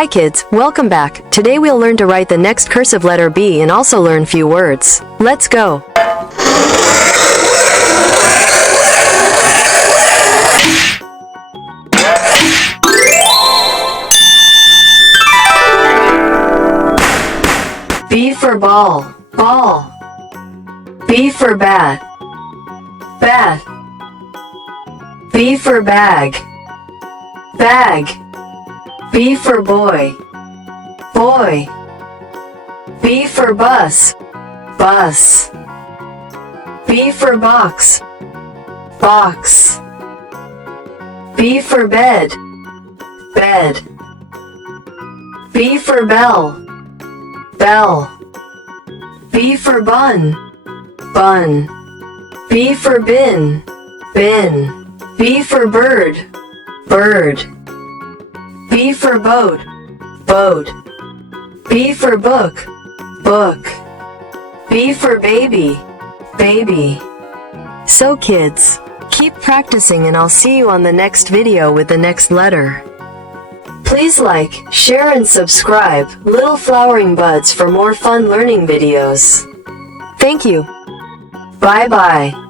Hi kids, welcome back. Today we'll learn to write the next cursive letter B and also learn few words. Let's go! B for ball, ball. B for bat, bat. B for bag, bag. B for boy, boy. B for bus, bus. B for box, box. B for bed, bed. B for bell, bell. B for bun, bun. B for bin, bin. B for bird, bird. B for boat, boat. B for book, book. B for baby, baby. So kids, keep practicing and I'll see you on the next video with the next letter. Please like, share and subscribe Little Flowering Buds for more fun learning videos. Thank you. Bye bye.